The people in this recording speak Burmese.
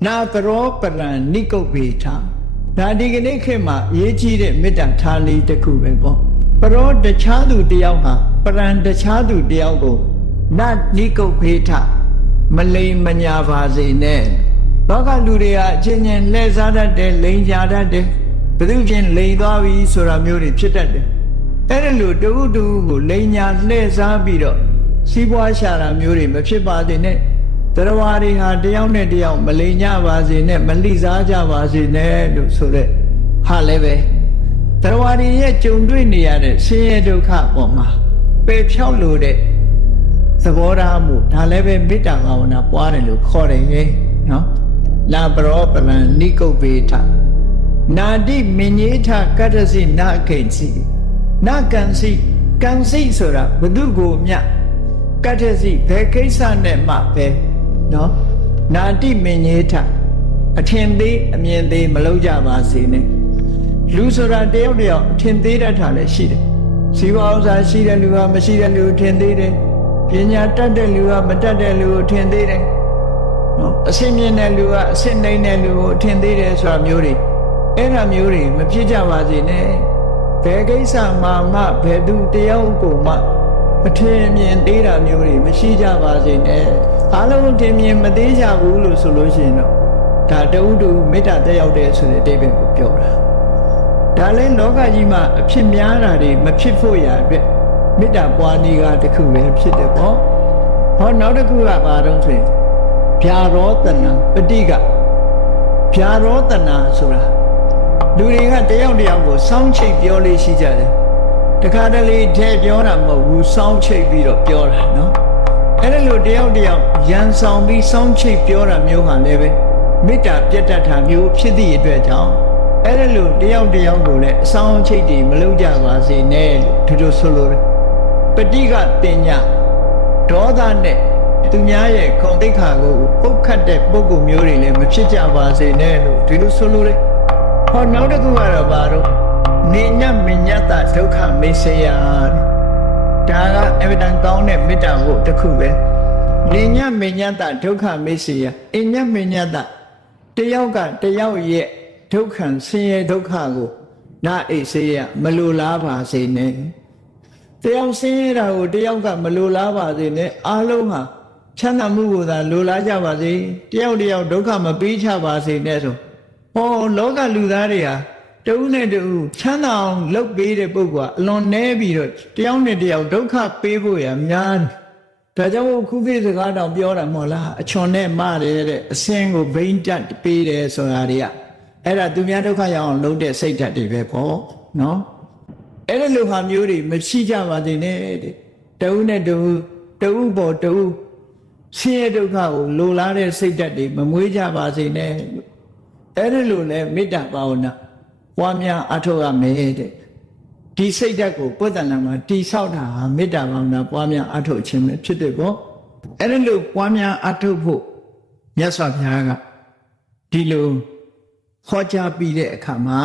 Na pero paran niko beta. Na digane kema yeji de mita thali de kubebo. Pero de chadu diauha, paran de chadu diaugo. Na niko beta. Malay manyavazi ne. Baka luria jenyen lezada de lenjada de. Bedujin leidavi sura muri chitade. Erelu du lenya leza biro. Sibwa shara muri mepsipa de ne. Tarawari ha diao ne diao malenya vazi ne maliza ja vazi ne do sure ha leve. Tarawari ye chungdui ni yade siye dukha poma. Pe phyaw lo de sabora mu da leve mita bhavana pware lo khore ye no. La pro paran niko beta. Nadi minyetha katasi na kensi. Na kansi sura badu go mya. Katasi bhe kaisa ne ma bhe. No? Nadi minyetha. Athende amyende malauja vasi ne. Lu sura deo deo athende ratha le shi de. Siwa usa shi de lu ha mashi de lu athende de. Pinya tat de lu ha matat de lu athende de. No? Asit myin de lu ha asit nain de lu athende de sura myo de. Era myo de ma phit ja vasi ne. Bhe kaisa ma ma bhe tu tayaw ko ma athend myin de ta myo de mashi ja vasi ne. အားလုံးတင်မြင်မသေးကြဘူးလို့ဆိုလို့ရှိရင်တော့ဒါတဦးတူမေတ္တာတက်ရောက်တဲ့ဆိုတဲ့အဓိပ္ပာယ်ကိုပြောတာဒါလည်းလောကကြီးမှာအဖြစ်များတာတွေမဖြစ်ဖို့ရာအတွက်မေတ္တာပွားနည်းကတစ်ခုပဲဖြစ်တယ်ပေါ့ဟောနောက်တစ်ခုကဘာတော့ဆိုရင်ဗျာရောတနာပฏิကဗျာရောတနာဆိုတာလူတွေကတယောက်တယောက်ကိုစောင်းချိတ်ပြောလေးရှိကြတယ်တခါတလေထဲပြောတာမဟုတ်ဘူးစောင်းချိတ်ပြီးတော့ပြောတာနော် အဲ့ဒါလို့တယောက်ရန်ဆောင်ပြီးစောင်းချိတ်ပြောတာမျိုးဟာလည်းပဲမေတ္တာပြတ်တတ်တာမျိုးဖြစ်သည့်အတွက်ကြောင့်အဲ့ဒါလို့တယောက်ကိုလည်းအဆောင်ချိတ်တွေမလုပ်ကြပါစေနဲ့လို့တို့ဆိုလိုတယ်ပฏิကတင်ညာဒေါသနဲ့သူများရဲ့ခုံတိတ်ခါကိုပုတ်ခတ်တဲ့ပုဂ္ဂိုလ်မျိုးတွေလည်းမဖြစ်ကြပါစေနဲ့လို့ဒီလိုဆိုလိုတယ်ဟောနောက်တစ်ခုကတော့ဘာလို့နေညမညတဒုက္ခမေစေယ ဒါကအဗဒံကောင်းတဲ့မေတ္တာကိုတစ်ခုပဲနေညမညတဒုက္ခမေစေယအညမညတတယောက်ကတယောက်ရဲ့ဒုက္ခဆင်းရဲဒုက္ခကိုနာအိစေယမလိုလားပါစေနဲ့တယောက်ဆင်းရဲတာကိုတယောက်ကမလိုလားပါစေနဲ့အားလုံးဟာချမ်းသာမှုကိုသာလိုလားကြပါစေတယောက်ဒုက္ခမပေးချပါစေနဲ့ဆိုဟောလောကလူသားတွေဟာ တဦးနဲ့တဦးချမ်းသာအောင်လုပ်ပေးတဲ့ပုဂ္ဂိုလ်ကအလွန်နဲပြီးတော့တယောက်နဲ့တယောက်ဒုက္ခပေးဖို့ရများတယ်ဒါကြောင့်ခုခေတ်စကားတောင်ပြောတာမဟုတ်လားအချွန်နဲ့မတယ်တဲ့အစင်းကိုဘိန်းတက်ပေးတယ်ဆိုတာတွေကအဲ့ဒါသူများဒုက္ခရောက်အောင်လုပ်တဲ့စိတ်ဓာတ်တွေပဲပေါ့နော်အဲ့ဒီလိုဟာမျိုးတွေမရှိကြပါသေးနဲ့တဲ့တဦးနဲ့တဦးပေါ်တဦးဆင်းရဲဒုက္ခကိုလိုလားတဲ့စိတ်ဓာတ်တွေမမွေးကြပါစေနဲ့အဲ့ဒီလိုလဲမေတ္တာဘာဝနာ ဝါများအထောက်ရမယ်တဲ့ဒီစိတ်ဓာတ်ကိုပုဒ္ဒနာမှာတိဆောက်တာဟာမေတ္တာဘာဝနာပွားများအထောက်ခြင်းပဲဖြစ်တယ်ပေါ့အဲ့ဒါလို့ပွားများအထောက်ဖို့မြတ်စွာဘုရားကဒီလိုဟောကြားပြီးတဲ့အခါမှာ